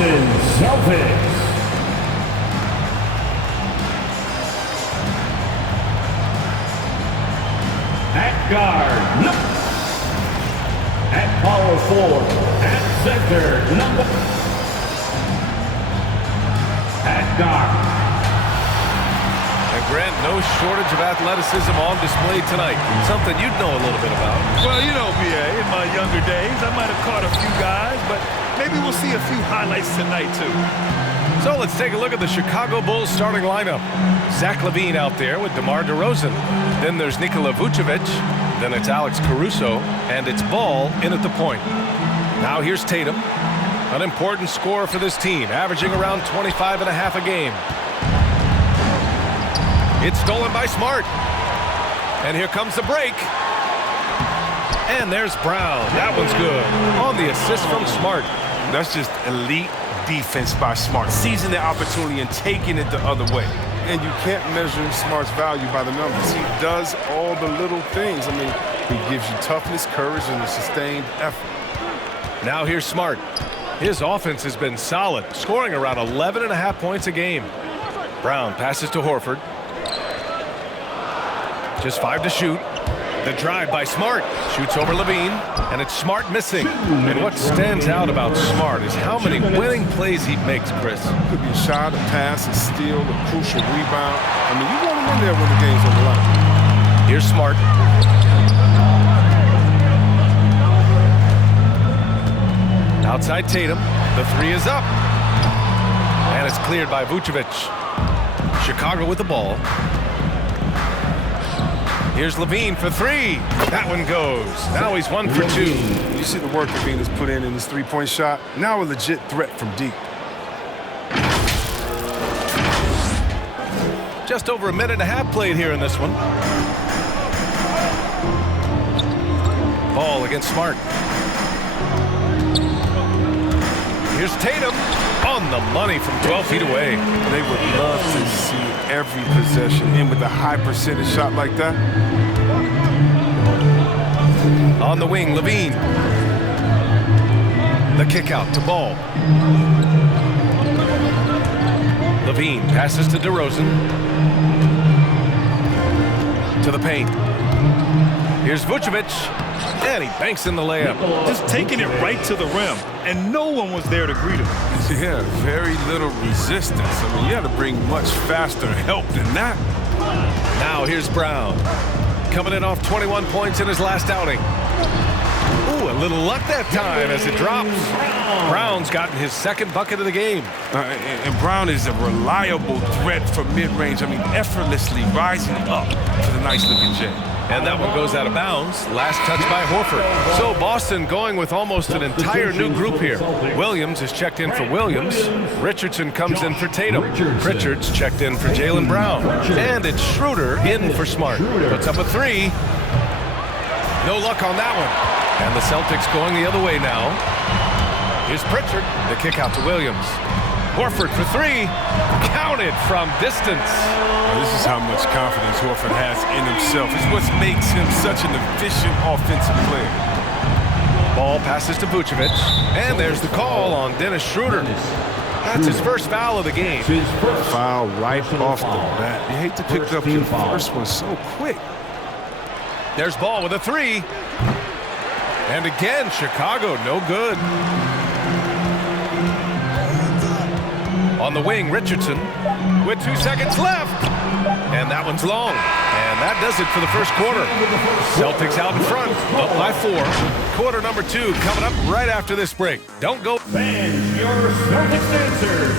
Boston Celtics. At guard, no. At power forward, at center, number. At guard. And Grant, no shortage of athleticism on display tonight. Something you'd know a little bit about. Well, you know, BA, in my younger days, I might have caught a few guys, but maybe we'll see a few highlights tonight, too. So let's take a look at the Chicago Bulls starting lineup. Zach Levine out there with DeMar DeRozan. Then there's Nikola Vucevic. Then it's Alex Caruso. And it's Ball in at the point. Now here's Tatum. An important scorer for this team, averaging around 25 and a half a game. It's stolen by Smart. And here comes the break. And there's Brown. That one's good. On the assist from Smart. That's just elite defense by Smart. Seizing the opportunity and taking it the other way. And you can't measure Smart's value by the numbers. He does all the little things. I mean, he gives you toughness, courage, and a sustained effort. Now here's Smart. His offense has been solid, scoring around 11 and a half points a game. Brown passes to Horford. Just 5 to shoot. The drive by Smart. Shoots over Levine, and it's Smart missing. And what stands out about Smart is how many winning plays he makes, Chris. Could be a shot, a pass, a steal, a crucial rebound. I mean, you want him in there when the game's on the line. Here's Smart. Outside Tatum. The three is up. And it's cleared by Vucevic. Chicago with the ball. Here's Levine for three. That one goes. Now he's 1 for 2. You see the work Levine has put in his three-point shot. Now a legit threat from deep. Just over a minute and a half played here in this one. Ball against Smart. Here's Tatum on the money from 12 feet away. They would love to see every possession in with a high percentage shot like that. On the wing, Levine. The kick out to Ball. Levine passes to DeRozan. To the paint. Here's Vucevic. And he banks in the layup. Just taking it right to the rim, and no one was there to greet him. Yeah, very little resistance. I mean, you had to bring much faster help than that. Now here's Brown. Coming in off 21 points in his last outing. Ooh, a little luck that time as it drops. Brown's gotten his second bucket of the game. And Brown is a reliable threat from mid-range. I mean, effortlessly rising up to the nice-looking J. And that one goes out of bounds. Last touch by Horford. So Boston going with almost an entire new group here. Williams is checked in for Williams. Richardson comes in for Tatum. Pritchard's checked in for Jaylen Brown. And it's Schroeder in for Smart. Puts up a three. No luck on that one. And the Celtics going the other way now. Here's Pritchard. The kick out to Williams. Horford for three. Counted from distance. This is how much confidence Horford has in himself. It's what makes him such an efficient offensive player. Ball passes to Vucevic. And there's the call on Dennis Schroeder. That's his first foul of the game. Foul right off the bat. You hate to pick up your first one so quick. There's Ball with a three. And again, Chicago, no good. On the wing, Richardson with 2 seconds left. And that one's long. And that does it for the first quarter. Celtics out in front, up by 4. Quarter number 2 coming up right after this break. Don't go. Fans, your Celtics answer.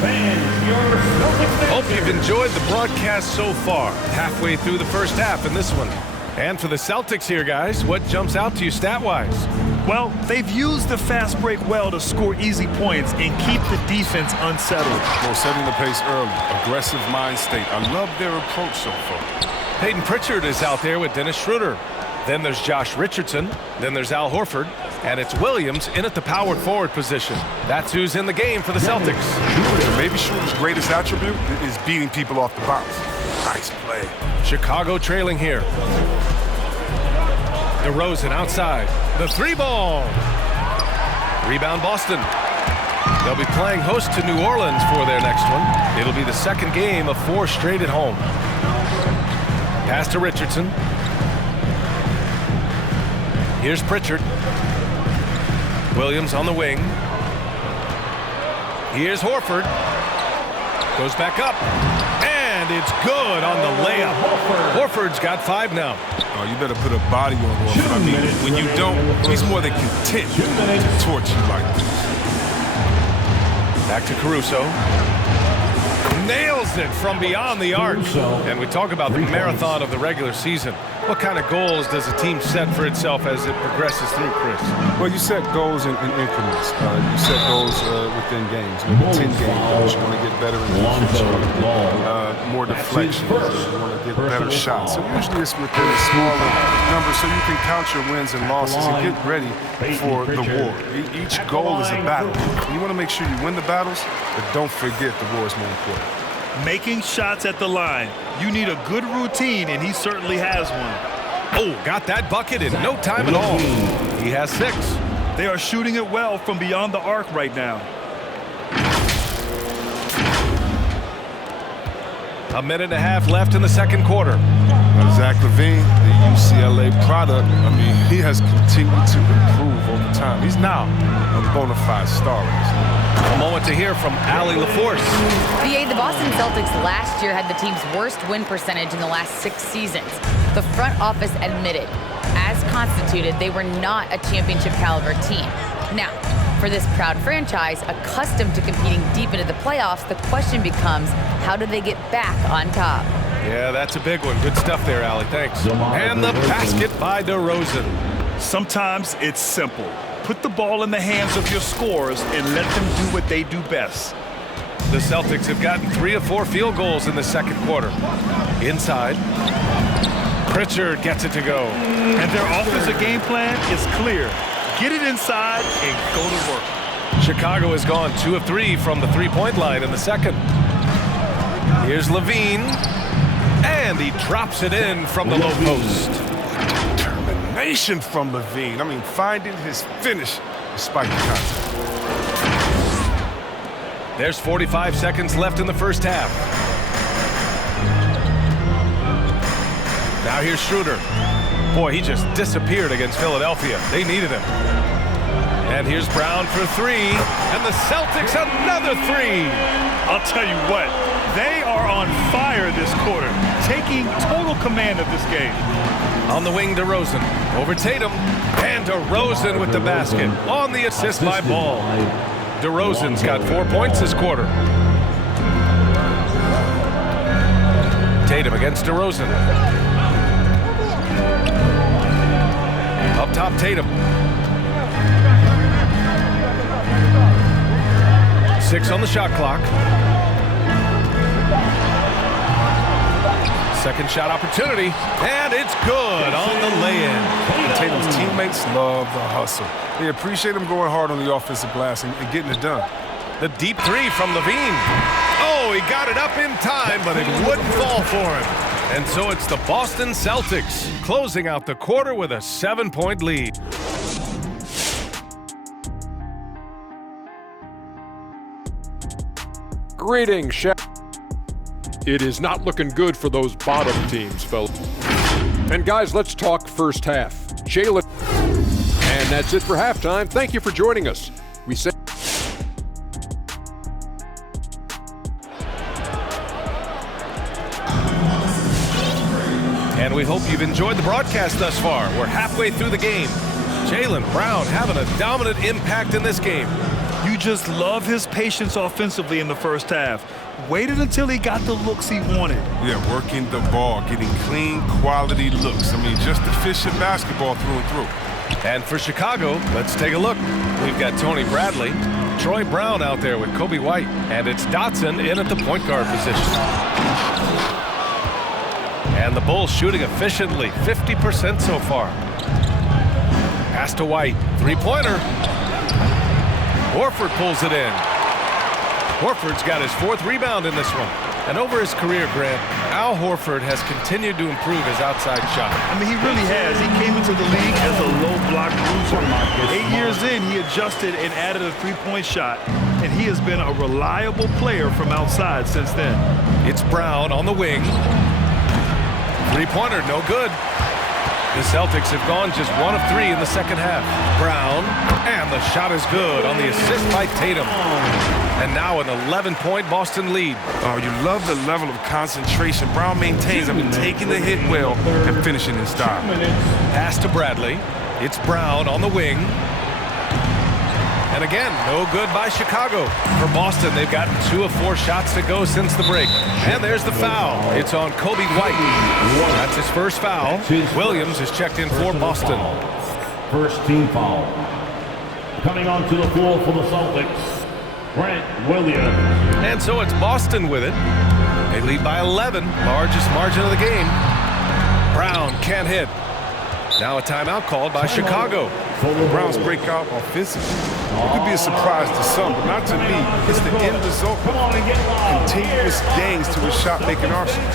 Fans, your Celtics answer. Hope you've enjoyed the broadcast so far. Halfway through the first half in this one. And for the Celtics here, guys, what jumps out to you stat-wise? Well, they've used the fast break well to score easy points and keep the defense unsettled. Well, setting the pace early, aggressive mind state. I love their approach so far. Peyton Pritchard is out there with Dennis Schroeder. Then there's Josh Richardson. Then there's Al Horford. And it's Williams in at the power forward position. That's who's in the game for the Celtics. Maybe Schroeder's greatest attribute is beating people off the bounce. Nice play. Chicago trailing here. DeRozan outside. The three ball. Rebound Boston. They'll be playing host to New Orleans for their next one. It'll be the second game of 4 straight at home. Pass to Richardson. Here's Pritchard. Williams on the wing. Here's Horford. Goes back up. And it's good on the layup. Horford's got 5 now. Oh, you better put a body on Horford. I mean, when you don't, he's more than content to torch you like this. Back to Caruso. Nails it from beyond the arc. And we talk about the marathon of the regular season. What kind of goals does a team set for itself as it progresses through, Chris? Well, you set goals in increments. You set goals within games, maybe 10 games. You want to get better in defense. You want to get more deflections. You want to get better shots. So usually it's within a smaller number so you can count your wins and losses and get ready for the war. Each goal is a battle. And you want to make sure you win the battles, but don't forget the war is more important. Making shots at the line. You need a good routine, and he certainly has one. Oh, got that bucket in no time at all. He has 6. They are shooting it well from beyond the arc right now. A minute and a half left in the second quarter. Zach Levine, the UCLA product, I mean, he has continued to improve over time. He's now a bona fide star. A moment to hear from Allie LaForce. The Boston Celtics last year had the team's worst win percentage in the last 6 seasons. The front office admitted, as constituted, they were not a championship caliber team. Now, for this proud franchise, accustomed to competing deep into the playoffs, the question becomes, how do they get back on top? Yeah, that's a big one. Good stuff there, Allie. Thanks. And the basket by DeRozan. Sometimes it's simple. Put the ball in the hands of your scorers and let them do what they do best. The Celtics have gotten 3 of 4 field goals in the second quarter. Inside. Pritchard gets it to go. And their offensive game plan is clear. Get it inside and go to work. Chicago has gone 2 of 3 from the three-point line in the second. Here's Levine. And he drops it in from the low post. Determination from Levine. I mean, finding his finish despite the contact. There's 45 seconds left in the first half. Now here's Schroeder. Boy, he just disappeared against Philadelphia. They needed him. And here's Brown for 3. And the Celtics another 3. I'll tell you what, they are on fire this quarter, taking total command of this game. On the wing, DeRozan. Over Tatum. And DeRozan with the basket. On the assist by Ball. DeRozan's got 4 points this quarter. Tatum against DeRozan. Up top, Tatum. 6 on the shot clock. Second shot opportunity, and it's good on the lay-in. Tatum's teammates love the hustle. They appreciate him going hard on the offensive glass and getting it done. The deep 3 from Levine. Oh, he got it up in time, but it wouldn't fall for him. And so it's the Boston Celtics closing out the quarter with a 7-point lead. Greetings, Chef. It is not looking good for those bottom teams, fellas. And guys, let's talk first half. Jalen. And that's it for halftime. Thank you for joining us. We say And we hope you've enjoyed the broadcast thus far. We're halfway through the game. Jalen Brown having a dominant impact in this game. You just love his patience offensively in the first half. Waited until he got the looks he wanted. Yeah, working the ball, getting clean, quality looks. I mean, just efficient basketball through and through. And for Chicago, let's take a look. We've got Tony Bradley, Troy Brown out there with Kobe White, and it's Dotson in at the point guard position. And the Bulls shooting efficiently, 50% so far. Pass to White, three-pointer. Horford pulls it in. Horford's got his 4th rebound in this one. And over his career, Grant, Al Horford has continued to improve his outside shot. I mean, he really has. He came into the league as a low block bruiser. 8 years in, he adjusted and added a three-point shot, and he has been a reliable player from outside since then. It's Brown on the wing. Three-pointer, no good. The Celtics have gone just 1 of 3 in the second half. Brown, and the shot is good on the assist by Tatum. And now an 11-point Boston lead. Oh, you love the level of concentration Brown maintains. I mean, taking the hit well and finishing in style. Pass to Bradley. It's Brown on the wing. And again, no good by Chicago. For Boston, they've gotten 2 of 4 shots to go since the break. And there's the foul. It's on Kobe White. That's his first foul. Williams is checked in for Boston. First team foul. Coming onto the floor for the Celtics, Grant Williams. And so it's Boston with it. They lead by 11, largest margin of the game. Brown can't hit. Now a timeout called by Chicago. Brown's breakout offensively. It could be a surprise to some, but not to me. It's the end result of continuous gains to his shot-making arsenal.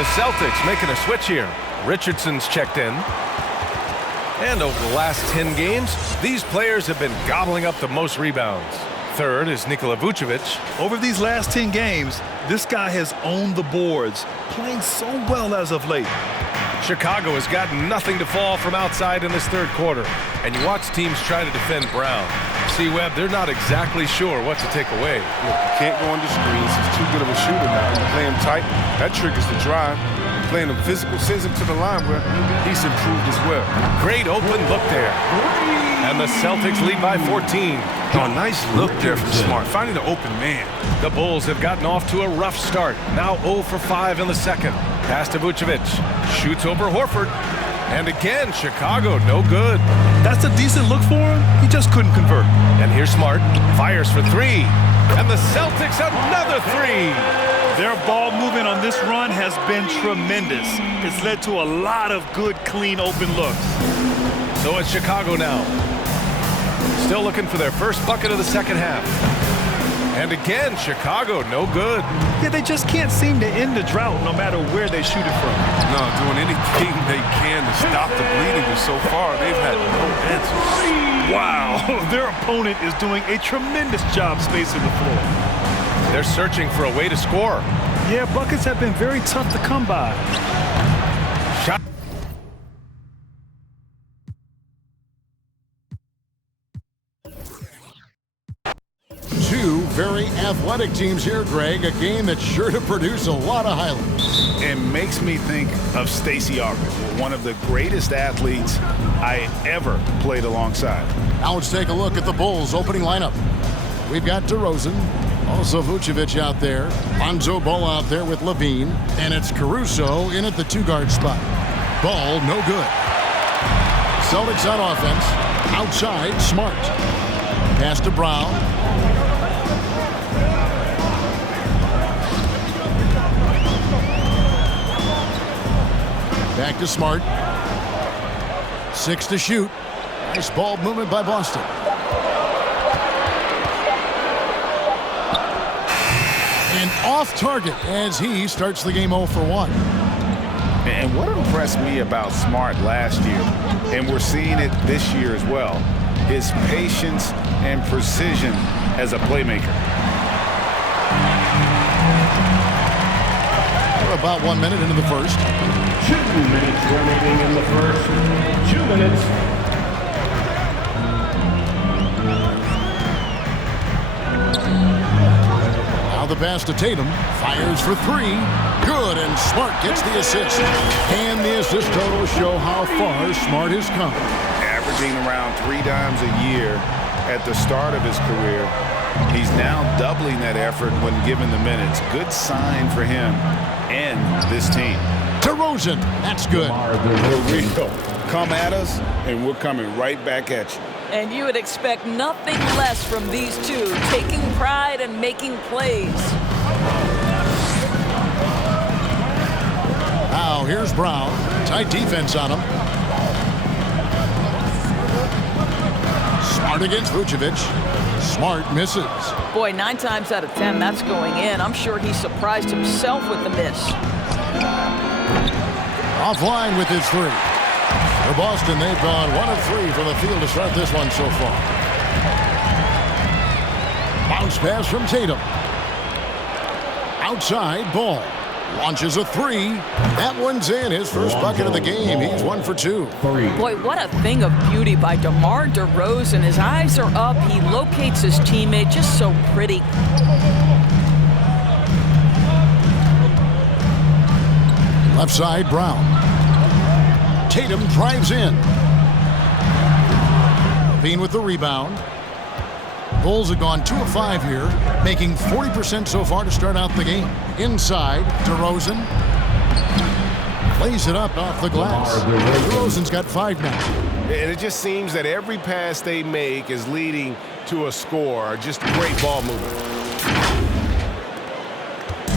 The Celtics making a switch here. Richardson's checked in. And over the last 10 games, these players have been gobbling up the most rebounds. Third is Nikola Vucevic. Over these last 10 games, this guy has owned the boards, playing so well as of late. Chicago has got nothing to fall from outside in this third quarter. And you watch teams try to defend Brown. See, Webb, they're not exactly sure what to take away. Look, you can't go under screens. He's too good of a shooter now. You play him tight, that triggers the drive. Playing him physical sends him to the line where he's improved as well. Great open look there. And the Celtics lead by 14. Oh, nice look there from Smart, finding the open man. The Bulls have gotten off to a rough start. Now 0 for 5 in the second. Pass to Vucevic. Shoots over Horford. And again, Chicago, no good. That's a decent look for him. He just couldn't convert. And here's Smart. Fires for 3. And the Celtics another 3. Their ball movement on this run has been tremendous. It's led to a lot of good, clean, open looks. So it's Chicago now. Still looking for their first bucket of the second half. And again, Chicago, no good. Yeah, they just can't seem to end the drought no matter where they shoot it from. No, doing anything they can to stop the bleeding, but so far they've had no answers. Wow, their opponent is doing a tremendous job spacing the floor. They're searching for a way to score. Yeah, buckets have been very tough to come by. Shot. Two very athletic teams here, Greg. A game that's sure to produce a lot of highlights. It makes me think of Stacey Augmon, one of the greatest athletes I ever played alongside. Now let's take a look at the Bulls' opening lineup. We've got DeRozan, also Vucevic out there, Lonzo Ball out there with Levine, and it's Caruso in at the 2-guard spot. Ball, no good. Celtics on offense. Outside, Smart. Pass to Brown. Back to Smart. 6 to shoot. Nice ball movement by Boston. And off target as he starts the game 0 for 1. And what impressed me about Smart last year, and we're seeing it this year as well, his patience and precision as a playmaker. We're about 1 minute into the first. 2 minutes remaining in the first. 2 minutes. the pass to Tatum. Fires for three. Good, and Smart gets the assist. And the assist totals show how far Smart has come. Averaging around 3 times a year at the start of his career. He's now doubling that effort when given the minutes. Good sign for him and this team. DeRozan, that's good. For real. Come at us, and we're coming right back at you. And you would expect nothing less from these two, taking pride and making plays. Now here's Brown. Tight defense on him. Smart against Vucevic. Smart misses. Boy, 9 times out of 10, that's going in. I'm sure he surprised himself with the miss. Offline with his three. For Boston, they've gone 1 of 3 from the field to start this one so far. Bounce pass from Tatum. Outside, Ball. Launches a three. That one's in. His first bucket of the game. He's 1 for 2. Boy, what a thing of beauty by DeMar DeRozan. His eyes are up. He locates his teammate. Just so pretty. Left side, Brown. Tatum drives in. Levine with the rebound. Bulls have gone 2 of 5 here, making 40% so far to start out the game. Inside, DeRozan. Plays it up off the glass. DeRozan's got 5 now. And it just seems that every pass they make is leading to a score. Just great ball movement.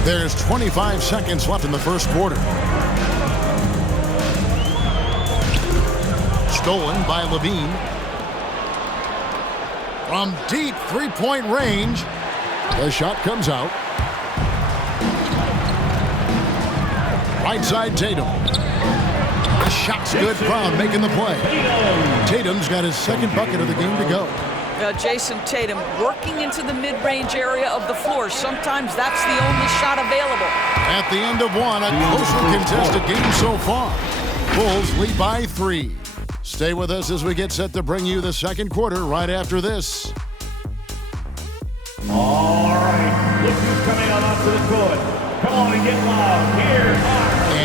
There's 25 seconds left in the first quarter. Stolen by Levine. From deep three-point range, the shot comes out. Right side, Tatum. The shot's good. Brown making the play. Tatum's got his second bucket of the game to go. Jason Tatum working into the mid-range area of the floor. Sometimes that's the only shot available. At the end of one, a closely contested game so far. Bulls lead by 3. Stay with us as we get set to bring you the second quarter right after this. All right, look who's coming on onto the court. Come on and get loud. Here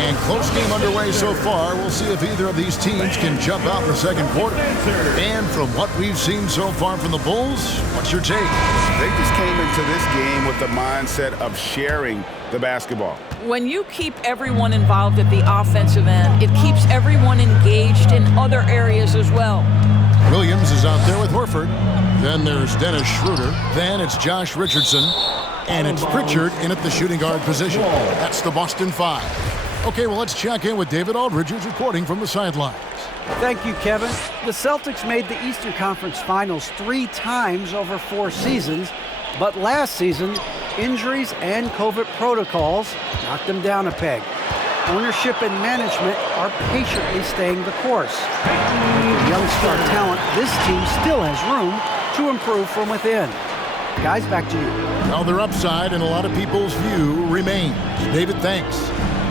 And close game underway so far. We'll see if either of these teams can jump out in the second quarter. And from what we've seen so far from the Bulls, what's your take? They just came into this game with the mindset of sharing the basketball. When you keep everyone involved at the offensive end, it keeps everyone engaged in other areas as well. Williams is out there with Horford. Then there's Dennis Schroeder. Then it's Josh Richardson. And it's Pritchard in at the shooting guard position. That's the Boston 5. Okay, well, let's check in with David Aldridge, who's reporting from the sidelines. Thank you, Kevin. The Celtics made the Eastern Conference Finals 3 times over 4 seasons, but last season, injuries and COVID protocols knocked them down a peg. Ownership and management are patiently staying the course. With young star talent, this team still has room to improve from within. Guys, back to you. Well, their upside in a lot of people's view remains. David, thanks.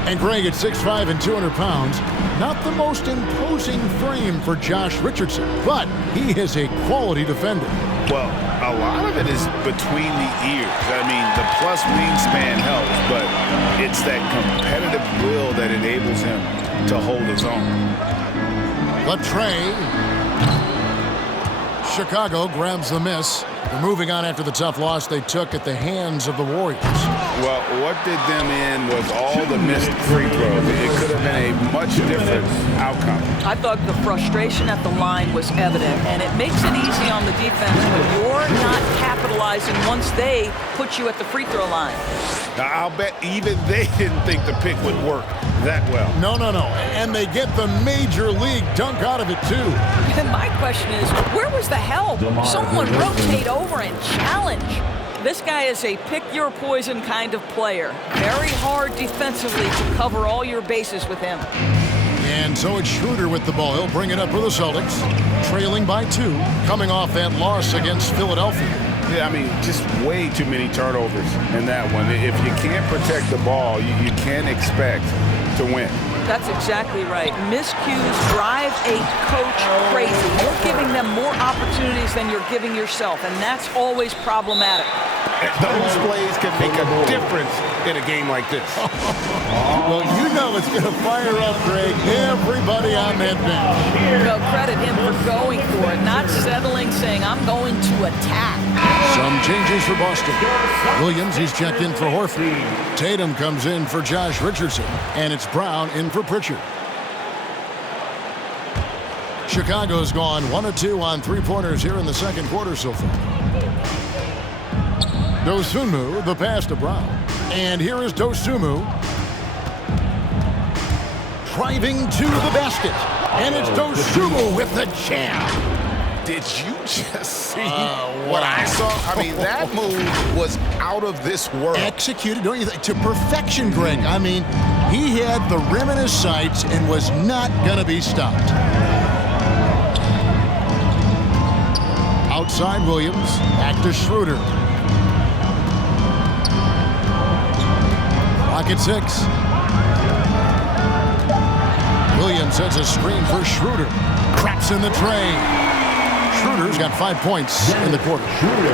And Greg at 6'5" and 200 pounds, not the most imposing frame for Josh Richardson, but he is a quality defender. Well, a lot of it is between the ears. I mean, the plus wingspan helps, but it's that competitive will that enables him to hold his own. Latrey. Chicago grabs the miss. They're moving on after the tough loss they took at the hands of the Warriors. Well, what did them in was all the missed free throws. It could have been a much different outcome. I thought the frustration at the line was evident, and it makes it easy on the defense when you're not capitalizing once they put you at the free throw line. Now, I'll bet even they didn't think the pick would work that well. No. And they get the major league dunk out of it, too. And my question is, where was the help? Someone rotate over and challenge. This guy is a pick-your-poison kind of player. Very hard defensively to cover all your bases with him. And so it's Schroeder with the ball. He'll bring it up for the Celtics, trailing by 2, coming off that loss against Philadelphia. Yeah, I mean, just way too many turnovers in that one. If you can't protect the ball, you can't expect to win. That's exactly right. Miscues drive a coach crazy. You're giving them more opportunities than you're giving yourself, and that's always problematic. Those plays can make a difference in a game like this. Well, you know it's going to fire up, Greg, everybody on that bench. Well, credit him for going for it, not settling, saying, I'm going to attack. Some changes for Boston. Williams, he's checked in for Horford. Tatum comes in for Josh Richardson. And it's Brown in for Pritchard. Chicago's gone 1 of 2 on three-pointers here in the second quarter so far. Dosunmu, the pass to Brown. And here is Dosunmu. Driving to the basket. And it's Dosunmu with the jam. Did you just see what I saw? I mean, that move was out of this world. Executed, don't you think, to perfection, Greg. I mean, he had the rim in his sights and was not going to be stopped. Outside Williams, back to Schroeder. Clock at 6. Williams sets a screen for Schroeder. Craps in the tray. Schroeder's got 5 points in the quarter.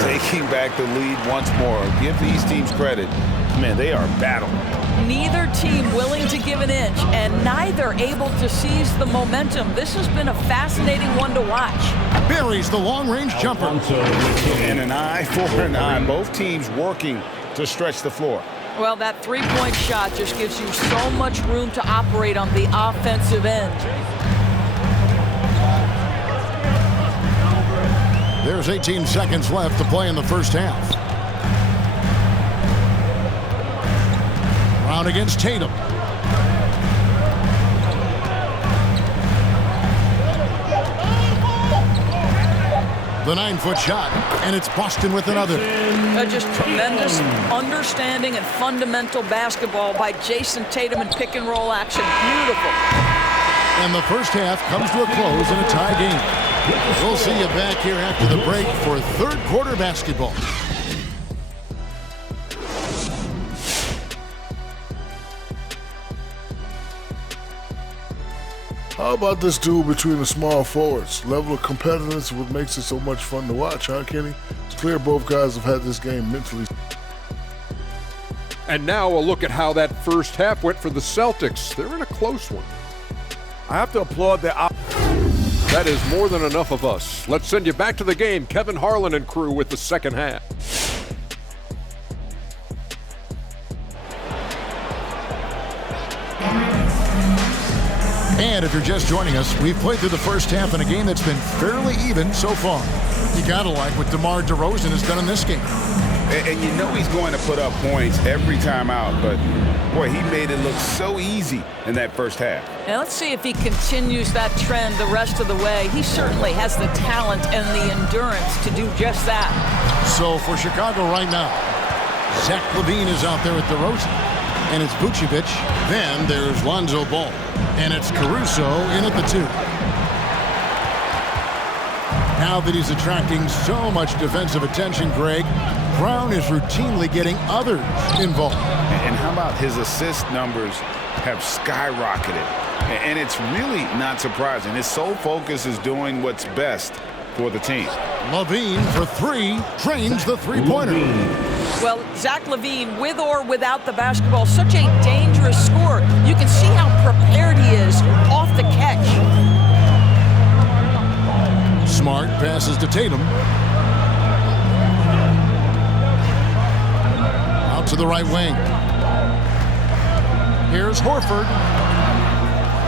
Taking back the lead once more. Give these teams credit. Man, they are battling. Neither team willing to give an inch, and neither able to seize the momentum. This has been a fascinating one to watch. Buries the long-range jumper. And an eye for an eye. Both teams working to stretch the floor. Well, that three-point shot just gives you so much room to operate on the offensive end. There's 18 seconds left to play in the first half. Brown against Tatum. The 9-foot shot, and it's Boston with another. Just tremendous understanding and fundamental basketball by Jason Tatum in pick-and-roll action. Beautiful. And the first half comes to a close in a tie game. We'll see you back here after the break for third quarter basketball. How about this duel between the small forwards? Level of competitiveness, what makes it so much fun to watch, huh, Kenny? It's clear both guys have had this game mentally. And now a look at how that first half went for the Celtics. They're in a close one. I have to applaud their That is more than enough of us. Let's send you back to the game. Kevin Harlan and crew with the second half. And if you're just joining us, we've played through the first half in a game that's been fairly even so far. You gotta like what DeMar DeRozan has done in this game. And you know he's going to put up points every time out, but boy, he made it look so easy in that first half. Now let's see if he continues that trend the rest of the way. He certainly has the talent and the endurance to do just that. So for Chicago right now, Zach Levine is out there with DeRozan, and it's Vucevic. Then there's Lonzo Ball, and it's Caruso in at the 2. Now that he's attracting so much defensive attention, Greg, Brown is routinely getting others involved. And how about his assist numbers have skyrocketed? And it's really not surprising. His sole focus is doing what's best for the team. Levine for 3, drains the three-pointer. Well, Zach Levine, with or without the basketball, such a dangerous scorer. You can see how prepared he is off the catch. Smart passes to Tatum. Out to the right wing. Here's Horford.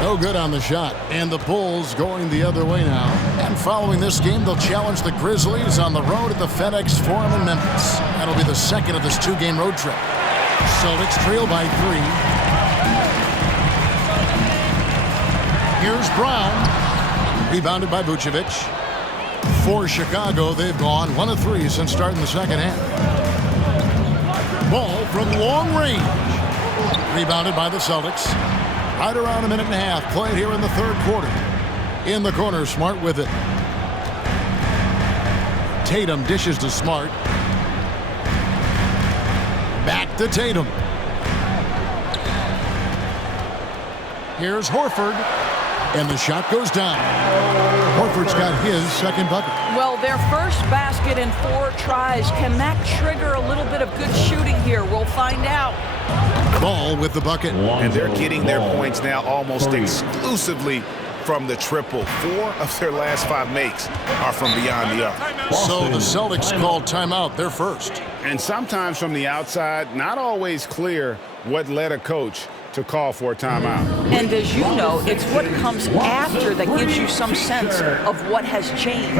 No good on the shot. And the Bulls going the other way now. And following this game, they'll challenge the Grizzlies on the road at the FedEx Forum in Memphis. That'll be the second of this 2-game road trip. Celtics trail by 3. Here's Brown. Rebounded by Vucevic. For Chicago, they've gone 1 of 3 since starting the second half. Ball from long range. Rebounded by the Celtics. Right around a minute and a half played here in the third quarter. In the corner, Smart with it. Tatum dishes to Smart. Back to Tatum. Here's Horford. And the shot goes down. Horford Horford's got his second bucket. Well, their first basket in 4 tries. Can that trigger a little bit of good shooting here? We'll find out. Ball with the bucket. And they're getting their points now almost exclusively from the triple. 4 of their last 5 makes are from beyond the arc. So the Celtics called timeout, their first. And sometimes from the outside, not always clear what led a coach to call for a timeout. And as you know, it's what comes after that gives you some sense of what has changed.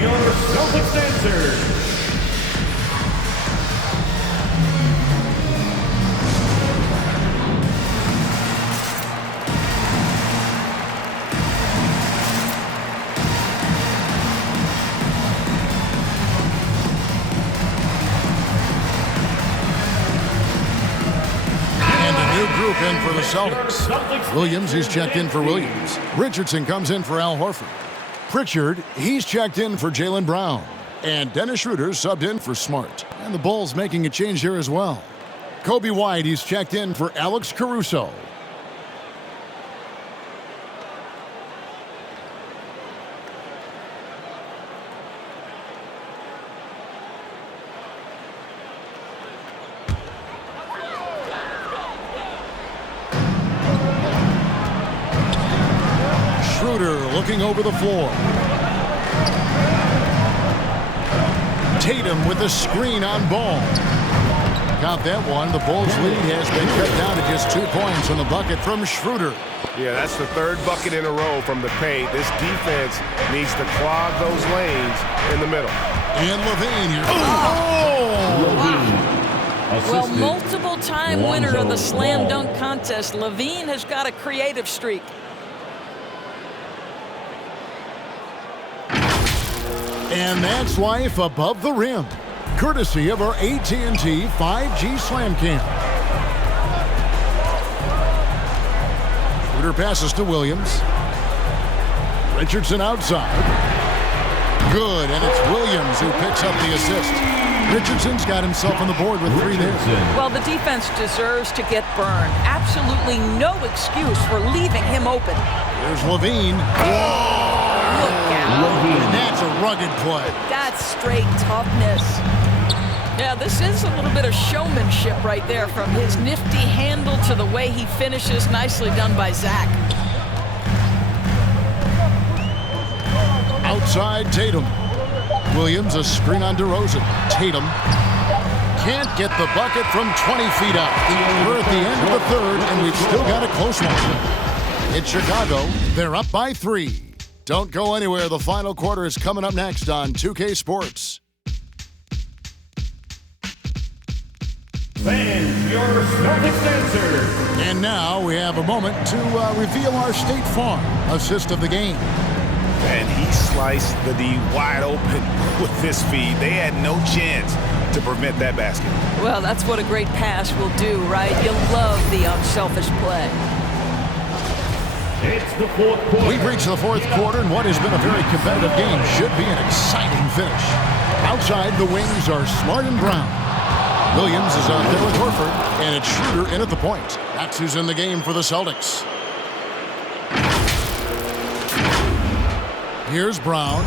Your Celtics answer. Group in for the Celtics. Williams, he's checked in for Williams. Richardson comes in for Al Horford. Pritchard, he's checked in for Jaylen Brown. And Dennis Schroeder subbed in for Smart. And the Bulls making a change here as well. Kobe White, he's checked in for Alex Caruso. Looking over the floor. Tatum with the screen on Ball. Got that one. The Bulls' lead has been cut down to just 2 points on the bucket from Schroeder. Yeah, that's the 3rd bucket in a row from the paint. This defense needs to clog those lanes in the middle. And Levine here. Well, multiple-time winner of the slam dunk contest, Levine has got a creative streak. And that's life above the rim, courtesy of our AT&T 5G Slam Cam. Schroeder passes to Williams. Richardson outside. Good, and it's Williams who picks up the assist. Richardson's got himself on the board with 3 there. Well, the defense deserves to get burned. Absolutely no excuse for leaving him open. Here's Levine. Look out. And that's a rugged play. That's straight toughness. Yeah, this is a little bit of showmanship right there, from his nifty handle to the way he finishes. Nicely done by Zach. Outside Tatum. Williams, a screen on DeRozan. Tatum can't get the bucket from 20 feet out. We're at the end of the 3rd, and we've still got a close one. It's Chicago. They're up by 3. Don't go anywhere. The final quarter is coming up next on 2K Sports. Fans, your Celtics answer. And now we have a moment to reveal our State Farm assist of the game. And he sliced the D wide open with this feed. They had no chance to prevent that basket. Well, that's what a great pass will do, right? You'll love the unselfish play. It's the 4th quarter. We've reached the 4th quarter, and what has been a very competitive game should be an exciting finish. Outside, the wings are Smart and Brown. Williams is out there with Horford, and it's Schroeder in at the point. That's who's in the game for the Celtics. Here's Brown.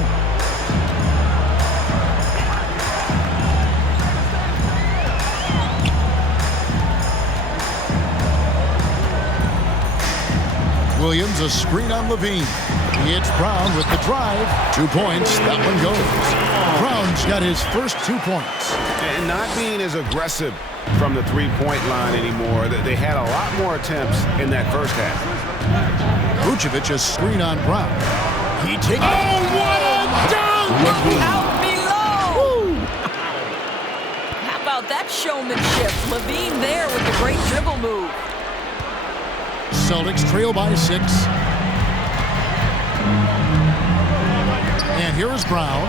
Williams, a screen on Levine. It's Brown with the drive. 2 points. That one goes. Brown's got his first 2 points. And not being as aggressive from the 3-point line anymore. They had a lot more attempts in that first half. Vucevic, a screen on Brown. He takes... Oh, what a dunk! Out below! How about that showmanship? Levine there with the great dribble move. Celtics trail by 6. And here is Brown.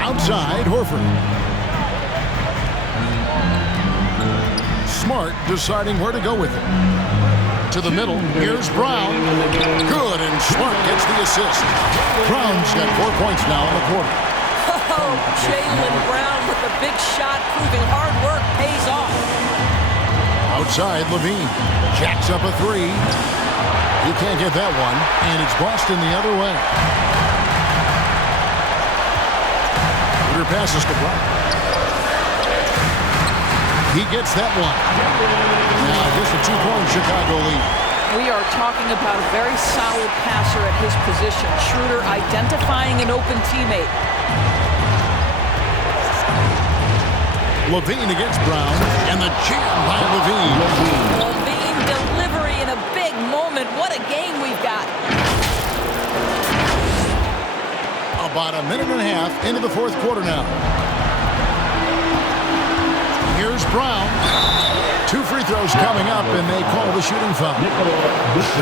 Outside, Horford. Smart deciding where to go with it. To the middle, here's Brown. Good, and Smart gets the assist. Brown's got 4 points now in the quarter. Oh, Jaylen Brown with a big shot, proving hard work pays off. Outside, Levine jacks up a 3. He can't get that one, and it's Boston the other way. Aldridge passes to Brown. He gets that one. Now just a 2-point Chicago lead. We are talking about a very solid passer at his position. Schroeder identifying an open teammate. Levine against Brown, and the jam by Levine. Levine delivery in a big moment. What a game we've got. About a minute and a half into the fourth quarter now. Here's Brown. 2 free throws coming up, and they call the shooting foul.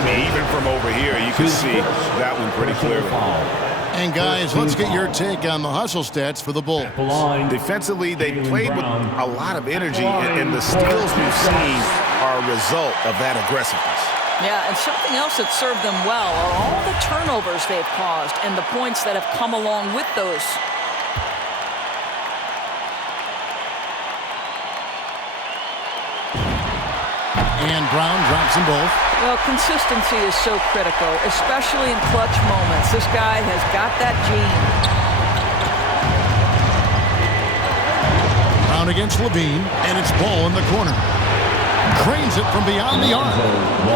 Even from over here, you can see that one pretty clearly. And guys, let's get your take on the hustle stats for the Bulls. Defensively, they played with a lot of energy, and the steals we've seen are a result of that aggressiveness. Yeah, and something else that served them well are all the turnovers they've caused and the points that have come along with those. And Brown drops them both. Well, consistency is so critical, especially in clutch moments. This guy has got that gene. Brown against Levine, and it's Ball in the corner. Cranes it from beyond the arc.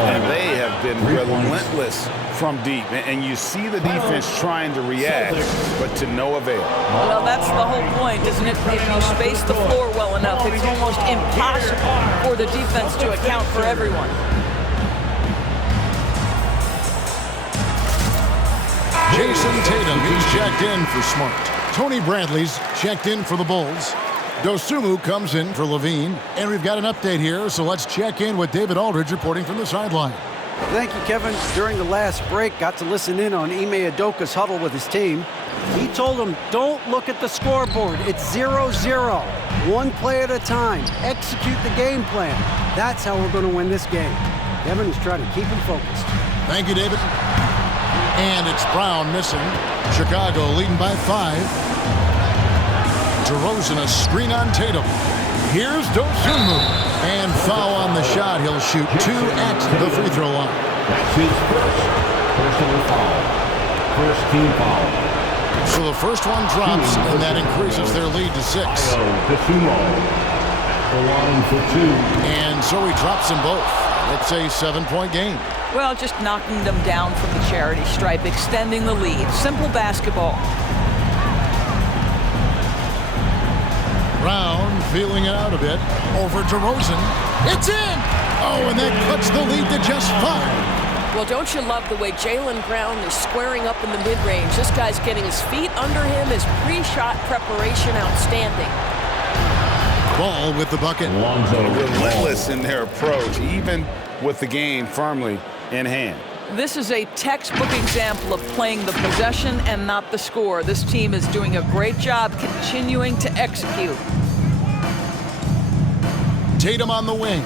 And they have been relentless from deep. And you see the defense trying to react, but to no avail. Well, that's the whole point, isn't it? If you space the floor well enough, it's almost impossible for the defense to account for everyone. Jason Tatum is checked in for Smart. Tony Bradley's checked in for the Bulls. Dosunmu comes in for Levine. And we've got an update here, so let's check in with David Aldridge reporting from the sideline. Thank you, Kevin. During the last break, got to listen in on Ime Udoka's huddle with his team. He told them, don't look at the scoreboard. It's 0-0. One play at a time. Execute the game plan. That's how we're going to win this game. Kevin is trying to keep him focused. Thank you, David. And it's Brown missing. Chicago leading by 5. DeRozan a screen on Tatum. Here's Dosunmu. And foul on the shot. He'll shoot 2 at the free throw line. That's his first personal foul. First team foul. So the first one drops, and that increases their lead to 6. Dosunmu at the line for 2. And so he drops them both. It's a 7-point game. Well, just knocking them down from the charity stripe, extending the lead. Simple basketball. Brown feeling it out a bit. Over DeRozan. It's in! Oh, and that cuts the lead to just 5. Well, don't you love the way Jaylen Brown is squaring up in the mid-range? This guy's getting his feet under him. His pre-shot preparation outstanding. Ball with the bucket. Relentless in their approach, even with the game firmly in hand. This is a textbook example of playing the possession and not the score. This team is doing a great job continuing to execute. Tatum on the wing.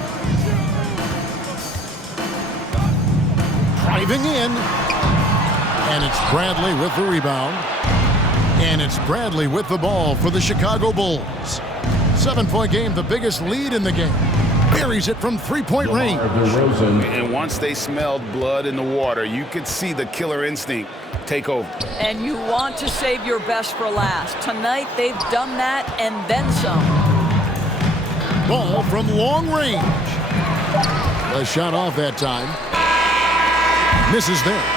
Driving in. And it's Bradley with the rebound. And it's Bradley with the ball for the Chicago Bulls. 7-point game, the biggest lead in the game. Buries it from 3-point range. And once they smelled blood in the water, you could see the killer instinct take over. And you want to save your best for last. Tonight, they've done that and then some. Ball from long range. A shot off that time. Misses there.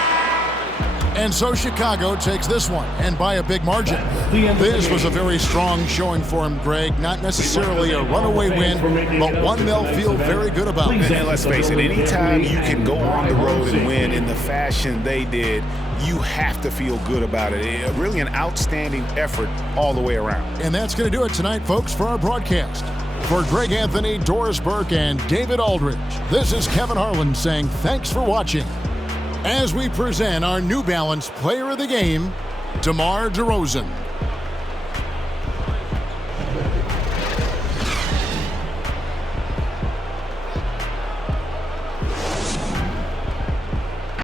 And so Chicago takes this one, and by a big margin. This was a very strong showing for him, Greg. Not necessarily a runaway win, but one they'll feel very good about. And let's face it, anytime you can go on the road and win in the fashion they did, you have to feel good about it. Really an outstanding effort all the way around. And that's going to do it tonight, folks, for our broadcast. For Greg Anthony, Doris Burke, and David Aldridge, this is Kevin Harlan saying thanks for watching. As we present our New Balance Player of the Game, DeMar DeRozan.